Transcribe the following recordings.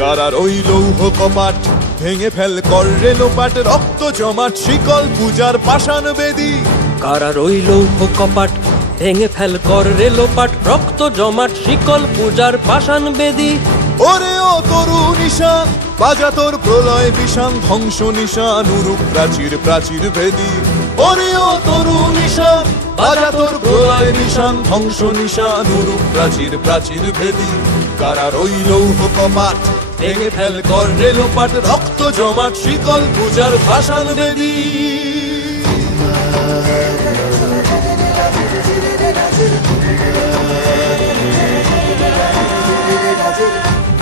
কারার ওই লৌহ কপাট ভেঙে ফেল কর রে লোপাট, রক্ত জমাট শিকল পূজার পাষাণ বেদী। কারার ওই লৌহ কপাট ভেঙে ফেল কর রে লোপাট, রক্ত জমাট শিকল পূজার পাষাণ বেদী। ওরে ও তরু নিশান বাজা তোর প্রলয় বিষান, ধ্বংস নিশান উরুক প্রাচীর প্রাচীর ভেদী। ওরে ও তরু নিশান বাজা তোর প্রলয় নিশান, ধ্বংস নিশান উরুক প্রাচীর প্রাচীর ভেদী। কারার ওই লৌহ কপাট ভেঙে ফেল কর রে লোপাট, রক্ত জমাট শিকল পূজার পাষাণ বেদী।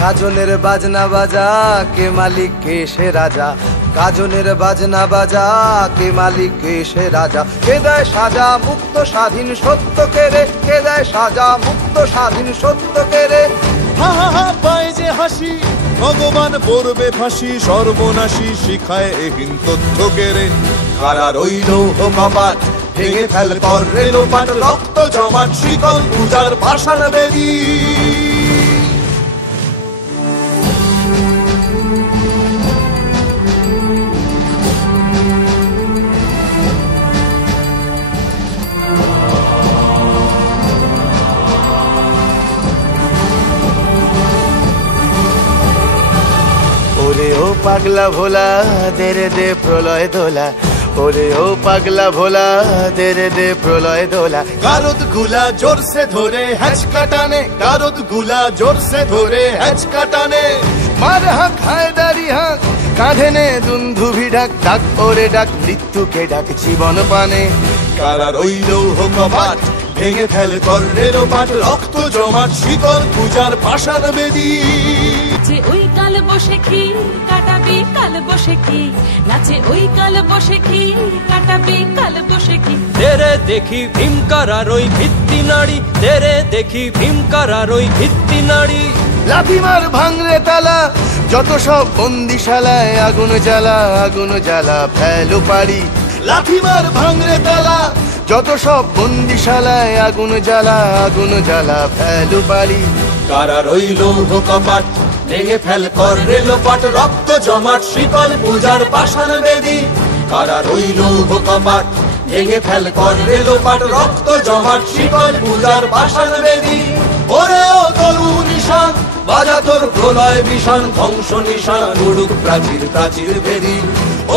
গাজনের বাজনা বাজা কে মালিক কে সে রাজা, গাজনের বাজনা বাজা কে মালিক কে সে রাজা। কে দেয় সাজা মুক্ত স্বাধীন সত্য কে রে, কে দেয় সাজা মুক্ত স্বাধীন সত্য কে রে। হা হা হা পায় যে হাসি ভগবান পড়বে ফাঁসি, সর্বনাশী শিখায় এহীন তথ্য কেড়ে। কারার ওই লৌহ কপাট ভেঙে ফেল কর রে লোপাট, রক্ত জমাট শিকল পূজার পাষাণ বেদী। ওরে ও পাগলা ভোলা দে রে দে প্রলয় দোলা, ওরে ও পাগলা ভোলা দে রে দে প্রলয় দোলা। গারদ গুলা জোরসে ধরে হ্যাচ কাটানে, গারদ গুলা জোরসে ধরে হ্যাচ কাটানে। মার হাঁক হায়দারি হাঁক কাঁধে নে দুন্ধুভি ডাক, ডাক ওরে ডাক মৃত্যুকে ডাক জীবন পানে। কারার ওই লৌহ কপাট ভেঙে ফেল কর রে লোপাট, রক্ত জমাট শিকল পূজার পাষাণ বেদী। নাচে ওই কাল বসে খি কাটাবি কাল বসে কি, নাচে ওই কাল বসে খি কাটাবি কাল বসে কি। তেরে দেখি ভীমকারার ওই ভিত্তি নাড়ি, তেরে দেখি ভীমকারার ওই ভিত্তি নাড়ি। লাথি মার ভাঙরে তালা যত সব বন্দিশালায়, আগুন জ্বালা আগুন জ্বালা ফেলো পারি। লাথি মার ভাঙরে তালা যত সব বন্দিশালায়, আগুন জ্বালা আগুন জ্বালা ফেলো পারি। কারার ওই লৌহ কপাট ভেঙে ফেল কর রে লোপাট, রক্ত জমাট শিকল পূজার পাষাণ বেদী। কারার ওই লৌহ কপাট ভেঙে ফেল কর রে লোপাট, রক্ত জমাট শিকল পূজার পাষাণ বেদী। ওরে ও তরু নিশান বাজা তোর প্রলয় বিষান, ধ্বংস নিশান উড়ুক প্রাচীর প্রাচীর ভেদী।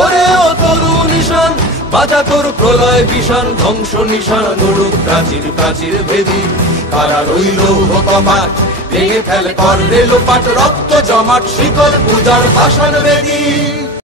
ওরে ও তরু নিশান বাজা তোর প্রলয় বিষান, ধ্বংস নিশান উড়ুক প্রাচীর প্রাচীর ভেদী। কারার ওই লৌহ কপাট ভেঙে ফেল কর রে লোপাট, রক্ত জমাট শিকল পূজার পাষাণ বেদী।